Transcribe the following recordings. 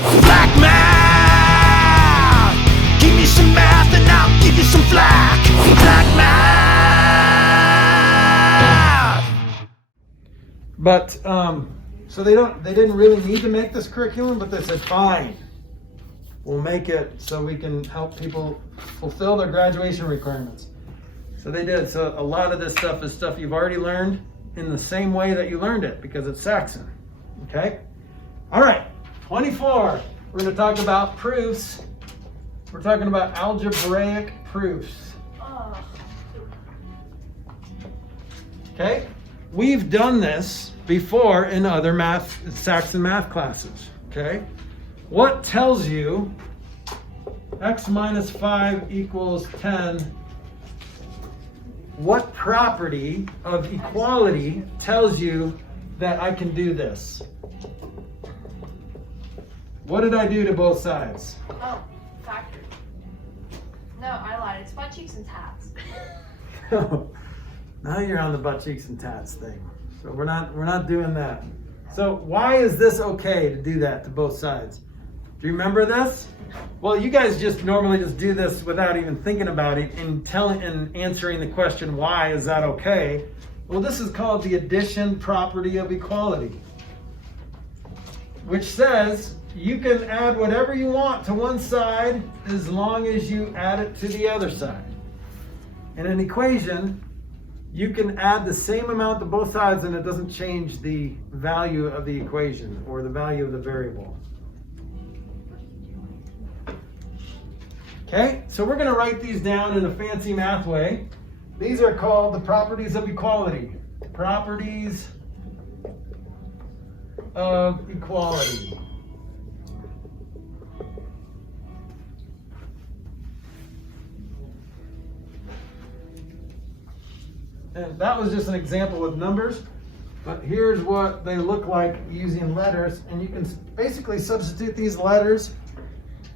Flack math! Give me some math and I'll give you some flack. Flack math! But so they didn't really need to make this curriculum, but they said fine, we'll make it so we can help people fulfill their graduation requirements. So they did. So a lot of this stuff is stuff you've already learned in the same way that you learned it, because it's Saxon. Okay? All right, 24. We're going to talk about proofs. We're talking about algebraic proofs. Okay? We've done this before in other Saxon math classes. Okay? What tells you x minus 5 equals 10? What property of equality tells you that I can do this? What did I do to both sides? Oh, factor. No, I lied. It's butt cheeks and tats. Now you're on the butt cheeks and tats thing. So we're not doing that. So why is this okay to do that to both sides? Do you remember this? Well, you guys just normally just do this without even thinking about it and answering the question, why is that okay? Well, this is called the addition property of equality, which says you can add whatever you want to one side as long as you add it to the other side. In an equation, you can add the same amount to both sides and it doesn't change the value of the equation or the value of the variable. Okay, so we're going to write these down in a fancy math way. These are called the properties of equality. Properties of equality. And that was just an example with numbers, but here's what they look like using letters. And you can basically substitute these letters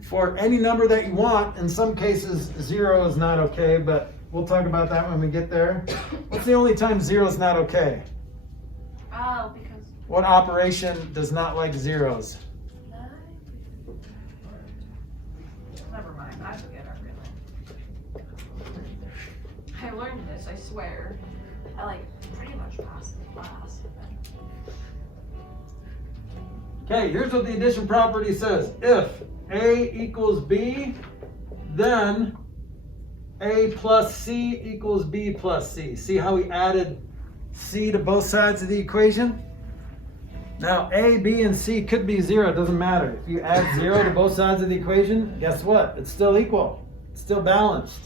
for any number that you want. In some cases, 0 is not okay, but we'll talk about that when we get there. What's the only time 0 is not okay? Oh, because... What operation does not like zeros? Never mind, I forget everything. I learned this, I swear. I pretty much passed the class. Okay, here's what the addition property says. If A equals B, then A plus C equals B plus C. See how we added C to both sides of the equation? Now A, B, and C could be 0, it doesn't matter. If you add 0 to both sides of the equation, guess what? It's still equal. It's still balanced.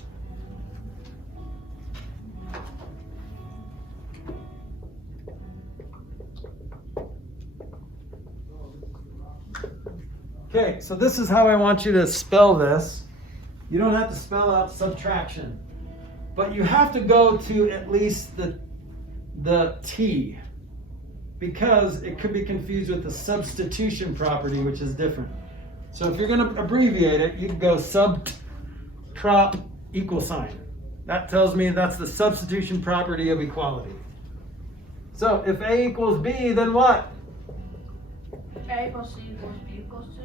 Okay, so this is how I want you to spell this. You don't have to spell out subtraction, but you have to go to at least the T, because it could be confused with the substitution property, which is different. So if you're going to abbreviate it, you can go prop equal sign. That tells me that's the substitution property of equality. So if A equals B, then what? A plus C equals B equals 2.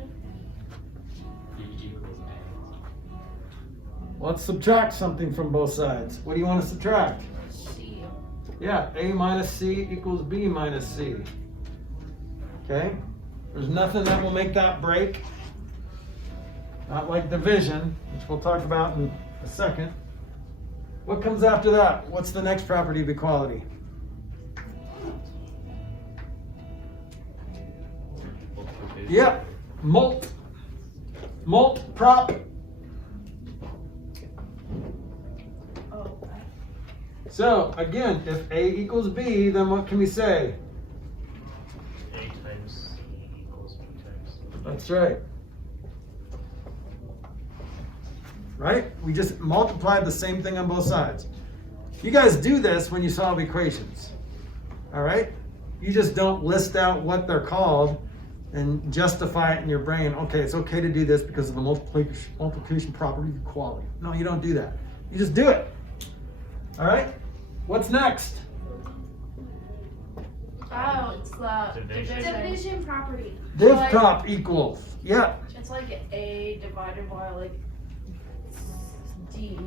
Let's subtract something from both sides. What do you want to subtract? C. Yeah, A minus C equals B minus C. Okay? There's nothing that will make that break. Not like division, which we'll talk about in a second. What comes after that? What's the next property of equality? Yep, mult prop. So again, if A equals B, then what can we say? A times C equals B times C. That's right. Right? We just multiplied the same thing on both sides. You guys do this when you solve equations. All right? You just don't list out what they're called and justify it in your brain. Okay, it's okay to do this because of the multiplication property of equality. No, you don't do that. You just do it. All right? What's next? Oh, it's the Division. Division property. Div prop equals. Yeah. It's like A divided by like D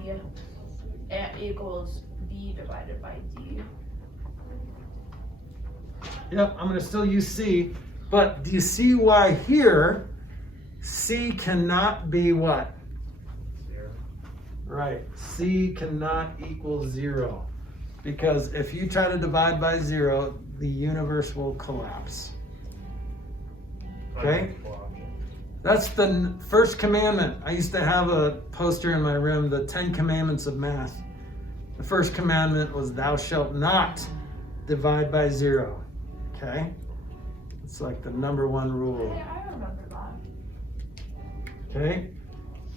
equals B divided by D. Yep, I'm going to still use C. But do you see why here C cannot be what? 0. Right. C cannot equal 0. Because if you try to divide by 0, the universe will collapse. Okay? That's the first commandment. I used to have a poster in my room, the 10 commandments of math. The first commandment was thou shalt not divide by 0. Okay? It's like the number one rule. Hey, I remember that. Okay?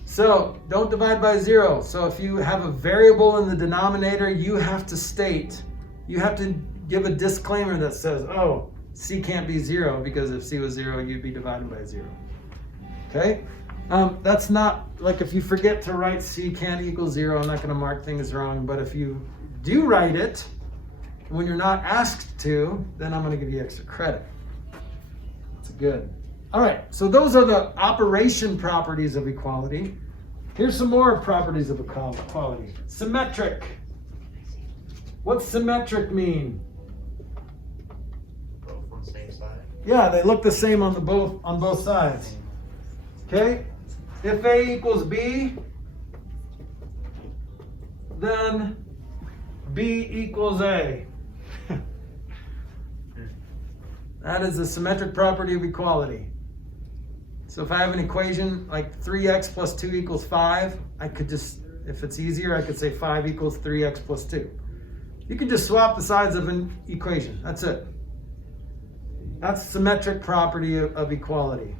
So, don't divide by 0. So if you have a variable in the denominator, you have to state, you have to give a disclaimer that says, oh, C can't be 0, because if C was 0, you'd be dividing by 0. Okay? That's not, like if you forget to write C can't equal 0, I'm not going to mark things wrong, but if you do write it, when you're not asked to, then I'm going to give you extra credit. That's good. All right, so those are the operation properties of equality. Here's some more properties of equality. Symmetric. What's symmetric mean? Both on the same side. Yeah, they look the same on both sides. Okay? If A equals B, then B equals A. That is a symmetric property of equality. So if I have an equation like 3x plus 2 equals 5, I could just, if it's easier, I could say 5 equals 3x plus 2. You can just swap the sides of an equation. That's it. That's symmetric property of equality.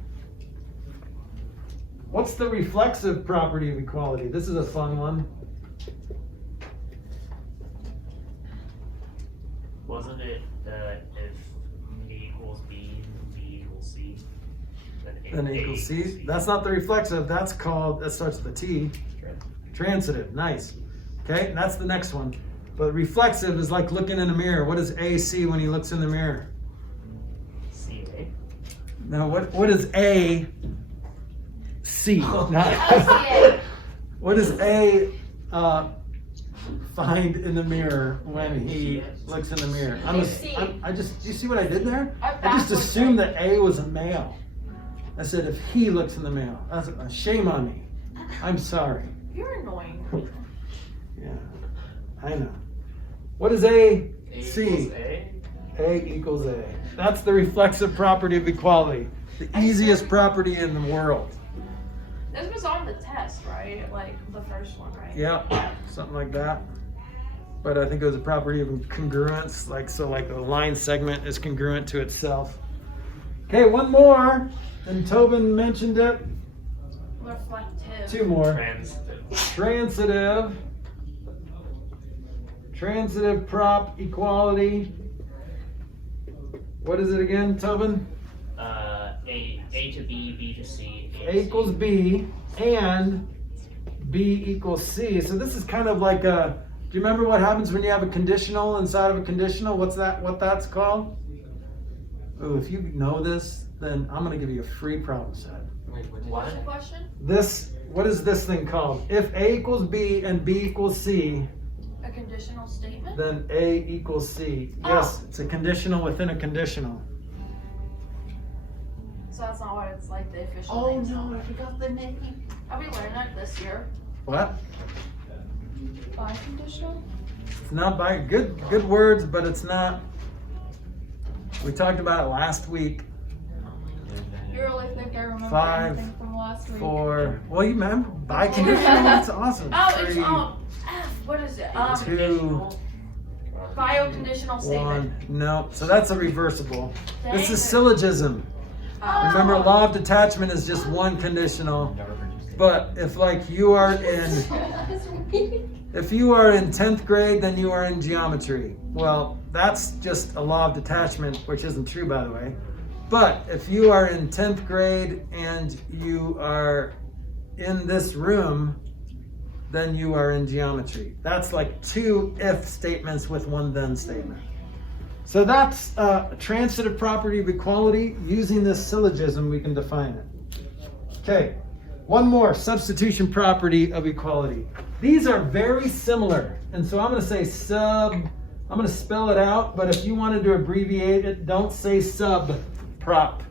What's the reflexive property of equality? This is a fun one. Wasn't it if A equals B, B equals C, Then A equals C. That's not the reflexive. That's called, that starts with a T. Transitive. Nice. Okay, that's the next one. But reflexive is like looking in a mirror. What does A see when he looks in the mirror? C, A. Now, what does A see? What does A find in the mirror when he looks in the mirror? Do you see what I did there? I just assumed that A was a male. I said if he looks in the mirror. That's a shame on me. I'm sorry. You're annoying. Yeah, I know. What does A A see? equals A. A equals A. That's the reflexive property of equality. The easiest property in the world. This was on the test, right? Like the first one, right? Yeah, something like that. But I think it was a property of congruence, like the line segment is congruent to itself. Okay, one more, and Tobin mentioned it. Reflective. 2 more. Transitive. Transitive prop equality. What is it again, Tobin? A to B, B to C. A equals B and B equals C. So this is kind of like a, do you remember what happens when you have a conditional inside of a conditional? What that's called? Oh, if you know this, then I'm going to give you a free problem set. What's the question? What is this thing called? If A equals B and B equals C, A conditional statement? then A equals C. Yes, it's a conditional within a conditional. So that's not what it's like the official name. no, I forgot the name. Have we learned that this year? What? Biconditional? It's not by good words, but it's not. We talked about it last week. You really think I remember 5, anything from last week? 4. Well, you remember biconditional? That's awesome. Oh, it's 3, F. What is it? 2, Bioconditional statement. 1. No, so that's a reversible. This Dang is it. syllogism. Oh. Remember, law of detachment is just one conditional. But if like you are in, if you are in 10th grade, then you are in geometry. Well, that's just a law of detachment, which isn't true, by the way. But if you are in 10th grade and you are in this room, then you are in geometry. That's like 2 if statements with 1 then statement. So that's a transitive property of equality. Using this syllogism, we can define it. Okay, one more, substitution property of equality. These are very similar. And so I'm going to say I'm going to spell it out, but if you wanted to abbreviate it, don't say sub-prop.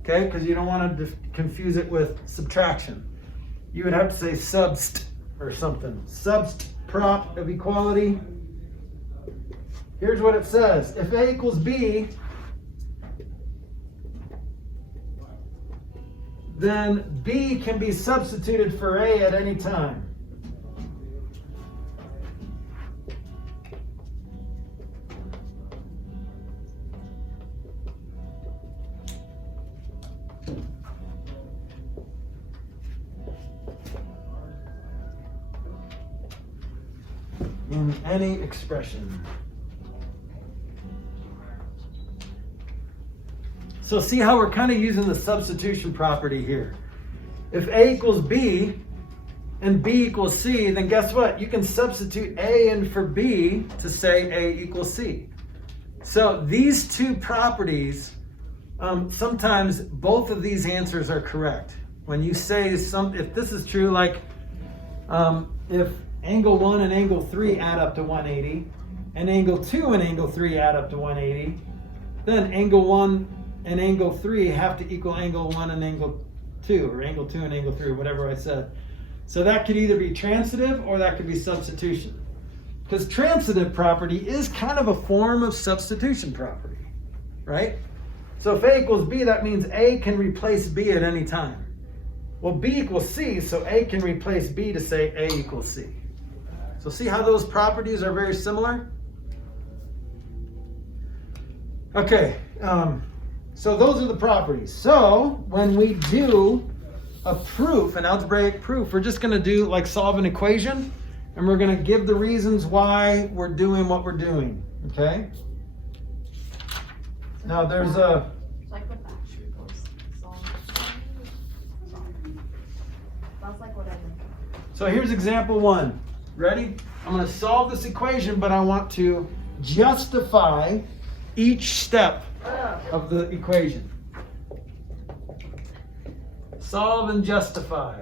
Okay, because you don't want to confuse it with subtraction. You would have to say subst or something. Subst prop of equality. Here's what it says. If A equals B, then B can be substituted for A at any time. In any expression. So see how we're kind of using the substitution property here. If A equals B and B equals C, then guess what? You can substitute A in for B to say A equals C. So these two properties, sometimes both of these answers are correct. When you say if this is true, like if angle 1 and angle 3 add up to 180, and angle 2 and angle 3 add up to 180, then angle 1 and angle 3 have to equal angle 1 and angle 2, or angle 2 and angle 3, whatever I said. So that could either be transitive or that could be substitution. Because transitive property is kind of a form of substitution property, right? So if A equals B, that means A can replace B at any time. Well, B equals C, so A can replace B to say A equals C. So see how those properties are very similar? Okay, so those are the properties. So when we do a proof, an algebraic proof, we're just going to do like solve an equation, and we're going to give the reasons why we're doing what we're doing. Okay? Now there's a... Like with actually goes that's like what I did. So here's example 1. Ready? I'm going to solve this equation, but I want to justify each step of the equation. Solve and justify.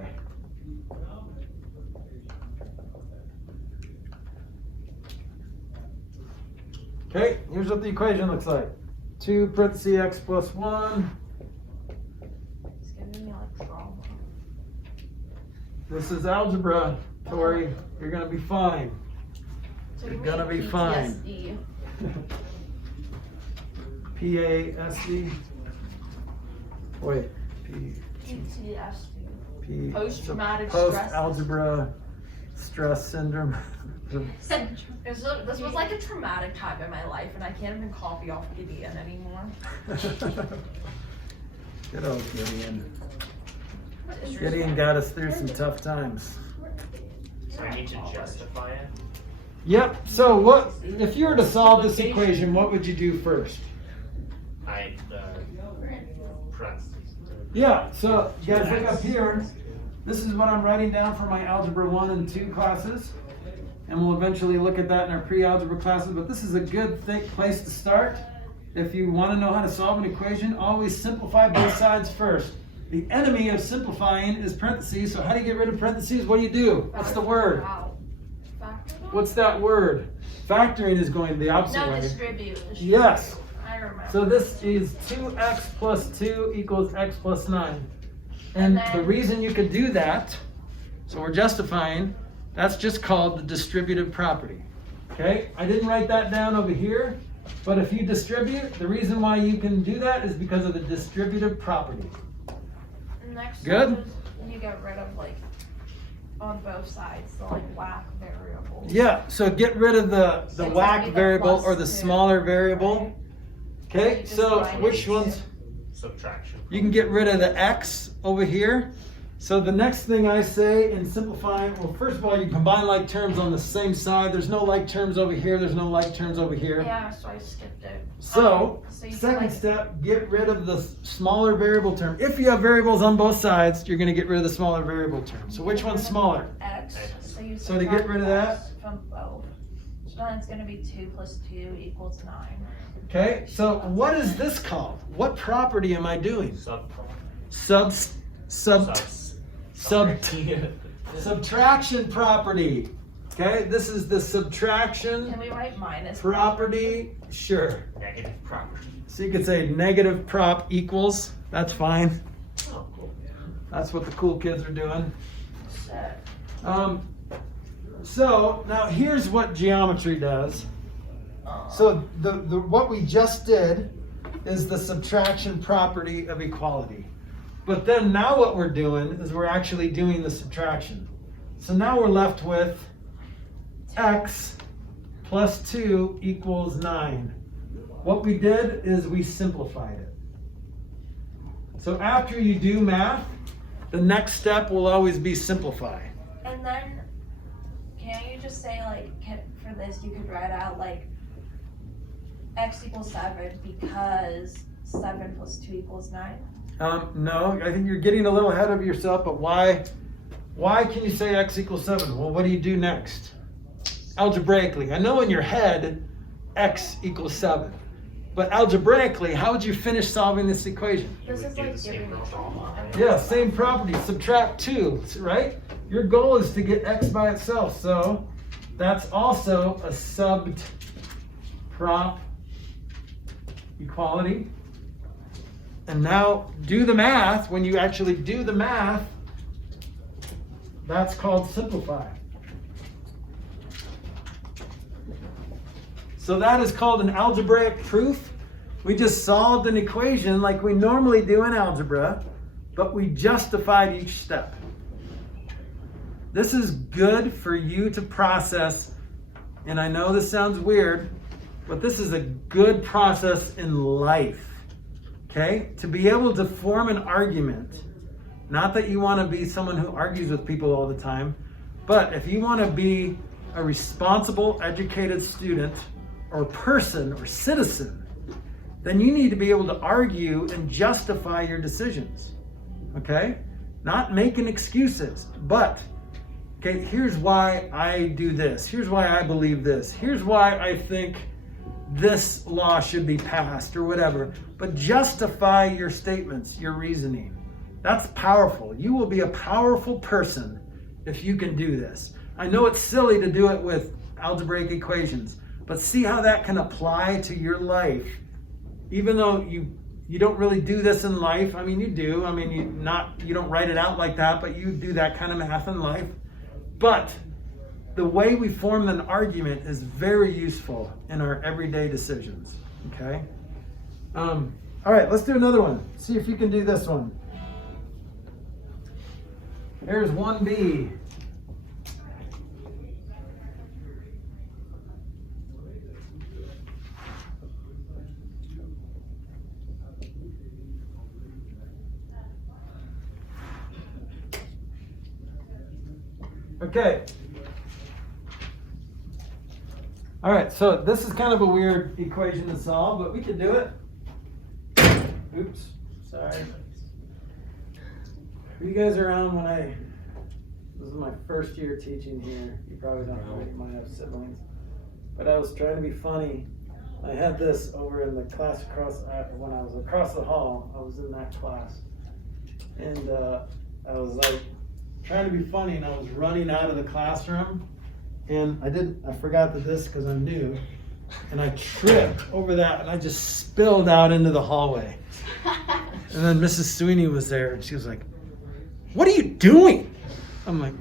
Okay, here's what the equation looks like. 2 parentheses x plus 1. It's giving me like trauma. This is algebra, Tori. You're going to be fine. So You're you gonna mean be fine. PTSD. PASD. Wait. PTSD. Post-traumatic Post stress. algebra stress syndrome. This was like a traumatic time in my life, and I can't even copy off Gideon anymore. Good old Gideon. Gideon got us through some tough times. So I need to justify it. Yep. So what if you were to solve this equation? What would you do first? Parentheses. Yeah. So you guys look up here. This is what I'm writing down for my algebra 1 and 2 classes, and we'll eventually look at that in our pre-algebra classes. But this is a good place to start. If you want to know how to solve an equation, always simplify both sides first. The enemy of simplifying is parentheses. So how do you get rid of parentheses? What do? What's the word? What's that word? Factoring is going the opposite No, way. distribute. Yes. I remember. So this is 2x plus 2 equals x plus 9. And the reason you could do that, so we're justifying, that's just called the distributive property. Okay? I didn't write that down over here, but if you distribute, the reason why you can do that is because of the distributive property. Next Good? one is you get rid of like on both sides the like whack variables. Yeah, so get rid of the So it's whack like the variable plus or the 2, smaller variable. right? Okay, Just so minus which 2. ones? Subtraction. You can get rid of the x over here. So the next thing I say in simplifying, well, first of all, you combine like terms on the same side. There's no like terms over here. There's no like terms over here. Yeah, so I skipped it. So, you second like- step, get rid of the smaller variable term. If you have variables on both sides, you're going to get rid of the smaller variable term. So which one's smaller? X. So you So to get rid of that- subtract X from both. then it's gonna be 2 plus 2 equals 9. Okay, so what is this called? What property am I doing? Subtraction property. Okay, this is the subtraction Can we write minus property. Sure. Negative property. So you could say negative prop equals. That's fine. Oh, cool. That's what the cool kids are doing. Set. So now here's what geometry does. So the what we just did is the subtraction property of equality. But then now what we're doing is we're actually doing the subtraction. So now we're left with x plus 2 equals 9. What we did is we simplified it. So after you do math, the next step will always be simplify. And then, can't you just say, like, for this, you could write out, like, x equals 7 because 7 plus 2 equals 9? No, I think you're getting a little ahead of yourself, but why can you say x equals 7? Well, what do you do next? Algebraically. I know in your head, x equals 7. But algebraically, how would you finish solving this equation? This is do like the same giving property. Yeah, same property, subtract 2, right? Your goal is to get x by itself, so that's also a subprop equality. And now do the math. When you actually do the math, that's called simplify. So that is called an algebraic proof. We just solved an equation like we normally do in algebra, but we justified each step. This is good for you to process, and I know this sounds weird, but this is a good process in life, okay? To be able to form an argument, not that you want to be someone who argues with people all the time, but if you want to be a responsible, educated student or person or citizen, then you need to be able to argue and justify your decisions, okay? Not making excuses, but, okay, here's why I do this. Here's why I believe this. Here's why I think this law should be passed or whatever. But justify your statements, your reasoning. That's powerful. You will be a powerful person if you can do this. I know it's silly to do it with algebraic equations, but see how that can apply to your life. Even though you don't really do this in life. I mean, you do. I mean, you don't write it out like that, but you do that kind of math in life. But the way we form an argument is very useful in our everyday decisions, okay? All right, let's do another one. See if you can do this one. Here's 1B. Okay. All right, so this is kind of a weird equation to solve, but we can do it. Oops, sorry. Were you guys around when this is my first year teaching here. You probably don't know, you might have siblings. But I was trying to be funny. I had this over in the class when I was across the hall. I was in that class. And I was like trying to be funny, and I was running out of the classroom. And I forgot the disc because I'm new. And I tripped over that, and I just spilled out into the hallway. And then Mrs. Sweeney was there, and she was like, "What are you doing?" I'm like,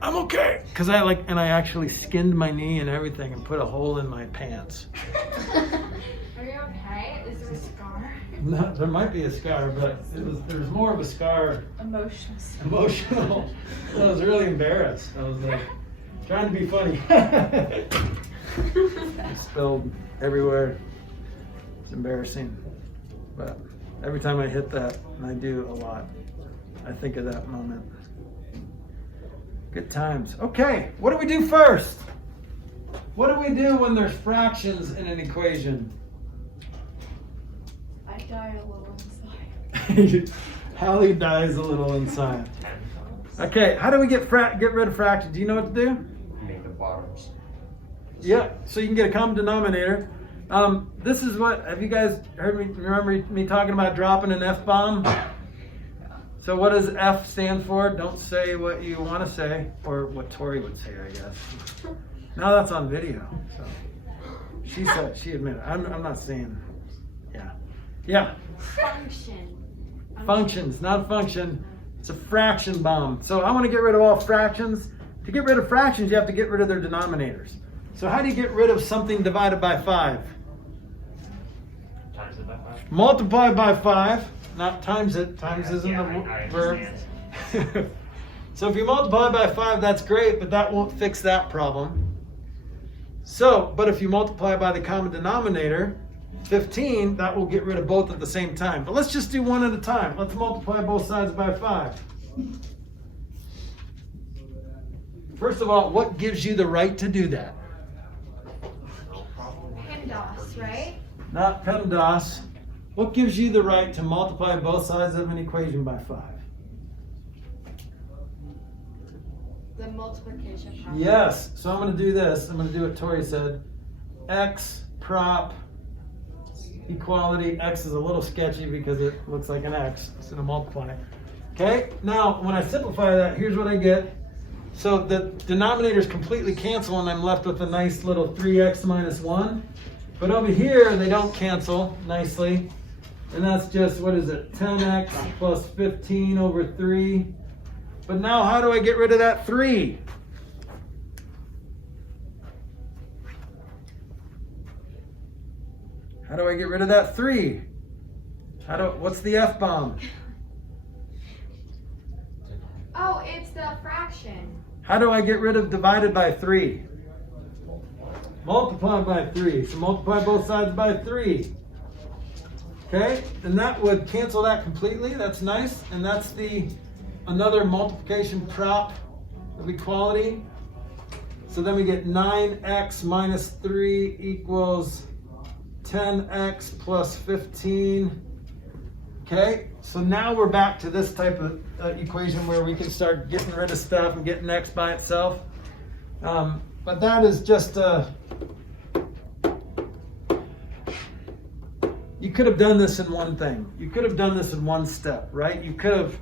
"I'm okay." Because I actually skinned my knee and everything and put a hole in my pants. Are you okay? Is there a scar? No, there might be a scar, but there was more of a scar. Emotional. I was really embarrassed. I was like trying to be funny. I spilled everywhere. It's embarrassing. But every time I hit that, and I do a lot, I think of that moment. Good times. Okay, what do we do first? What do we do when there's fractions in an equation? I die a little inside. Hallie dies a little inside. Okay, how do we get rid of fractions? Do you know what to do? Make the bottoms. Yeah, so you can get a common denominator. This is what, have you guys heard me, remember me talking about dropping an F-bomb? So what does F stand for? Don't say what you want to say, or what Tori would say, I guess. Now that's on video, so. She said, she admitted, I'm not saying, yeah. Yeah. Function. Functions, not function. It's a fraction bomb. So I want to get rid of all fractions. To get rid of fractions, you have to get rid of their denominators. So how do you get rid of something divided by 5? Times it by 5. Multiply by 5, not times it. Times isn't Yeah, the I verb. understand. So if you multiply by 5, that's great, but that won't fix that problem. So, but if you multiply by the common denominator, 15, that will get rid of both at the same time. But let's just do one at a time. Let's multiply both sides by 5. First of all, what gives you the right to do that? PEMDAS, right? Not PEMDAS. What gives you the right to multiply both sides of an equation by 5? The multiplication property. Yes. So I'm going to do this. I'm going to do what Tori said. X prop equality. X is a little sketchy because it looks like an X. It's going to multiply. Okay. Now, when I simplify that, here's what I get. So the denominators completely cancel, and I'm left with a nice little 3x minus 1. But over here, they don't cancel nicely. And that's just, what is it? 10x plus 15 over 3. But now how do I get rid of that 3? How do I get rid of that 3? What's the F-bomb? Oh, it's the fraction. How do I get rid of divided by 3? Multiply by 3. So multiply both sides by 3. Okay, and that would cancel that completely. That's nice. And that's another multiplication prop of equality. So then we get 9x minus 3 equals 10x plus 15. Okay, so now we're back to this type of equation where we can start getting rid of stuff and getting x by itself. But that is just, you could have done this in one thing. You could have done this in one step, right? You could have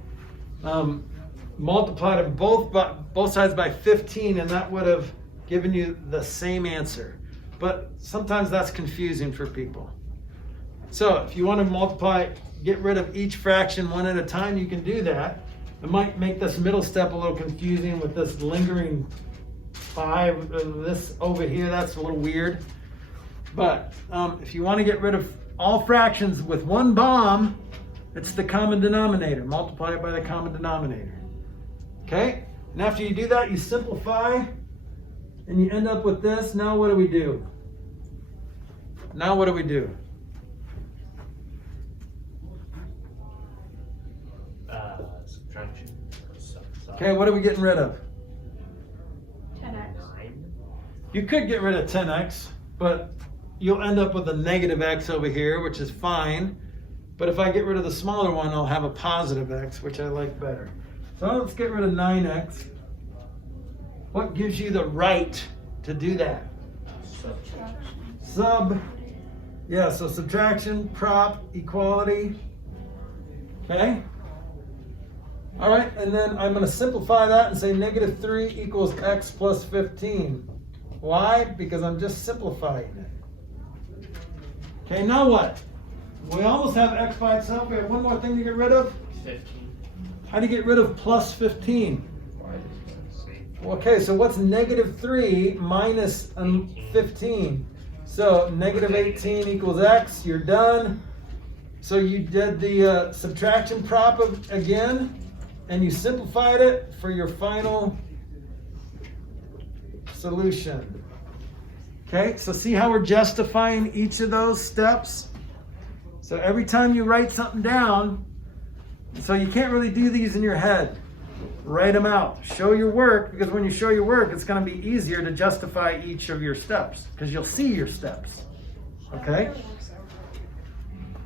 multiplied them both sides by 15, and that would have given you the same answer. But sometimes that's confusing for people. So if you want to get rid of each fraction one at a time, you can do that. It might make this middle step a little confusing with this lingering 5, this over here, that's a little weird. But if you want to get rid of all fractions with one bomb, it's the common denominator. Multiply it by the common denominator. Okay? And after you do that, you simplify, and you end up with this. Now what do we do? Now what do we do? Subtraction. Okay, what are we getting rid of? 10x. 9. You could get rid of 10x, but you'll end up with a negative x over here, which is fine. But if I get rid of the smaller one, I'll have a positive x, which I like better. So let's get rid of 9x. What gives you the right to do that? So subtraction, prop, equality. Okay? All right, and then I'm going to simplify that and say negative 3 equals x plus 15. Why? Because I'm just simplifying it. Okay, now what? We almost have x by itself. We have one more thing to get rid of. 15. How do you get rid of plus 15? Okay, so what's negative 3 minus 15? So negative 18 equals x. You're done. So you did the subtraction prop again, and you simplified it for your final solution. Okay, so see how we're justifying each of those steps? So every time you write something down, so you can't really do these in your head. Write them out. Show your work, because when you show your work, it's going to be easier to justify each of your steps, because you'll see your steps. Okay?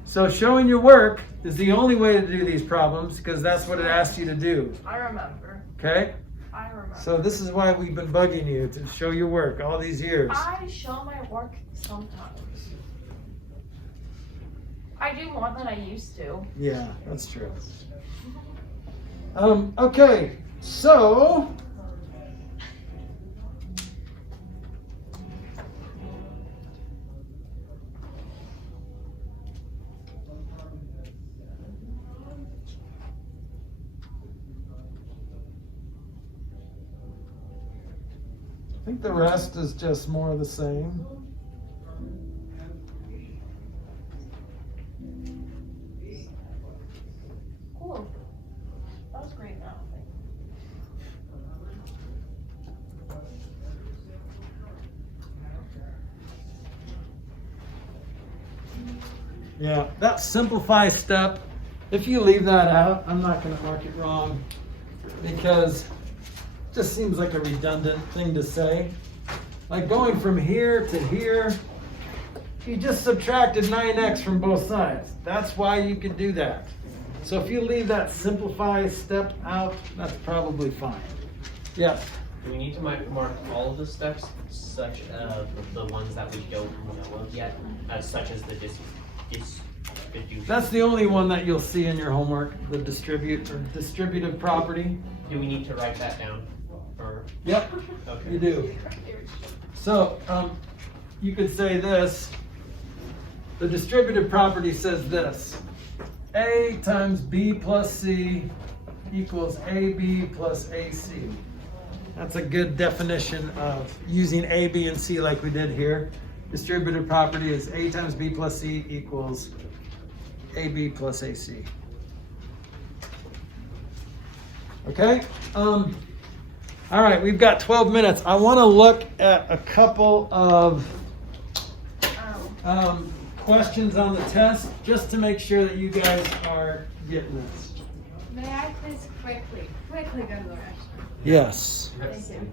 So showing your work is the only way to do these problems, because that's what it asks you to do. I remember. Okay? I remember. So this is why we've been bugging you to show your work all these years. I show my work sometimes. I do more than I used to. Yeah, that's true. Okay, so I think the rest is just more of the same. Cool. That was great now. Yeah, that simplify step, if you leave that out, I'm not going to mark it wrong because it just seems like a redundant thing to say. Like going from here to here, you just subtracted 9x from both sides. That's why you can do that. So if you leave that simplify step out, that's probably fine. Yes. Do we need to mark all of the steps, such the ones that we don't know of yet, such as the distribution? That's the only one that you'll see in your homework, the distributive property. Do we need to write that down? Or Yep, okay. you do. So you could say this. The distributive property says this. A times B plus C equals AB plus AC. That's a good definition of using A, B, and C like we did here. Distributive property is A times B plus C equals AB plus AC. Okay? All right, we've got 12 minutes. I want to look at a couple of questions on the test just to make sure that you guys are getting this. May I please quickly go to the restroom? Yes. Thank you.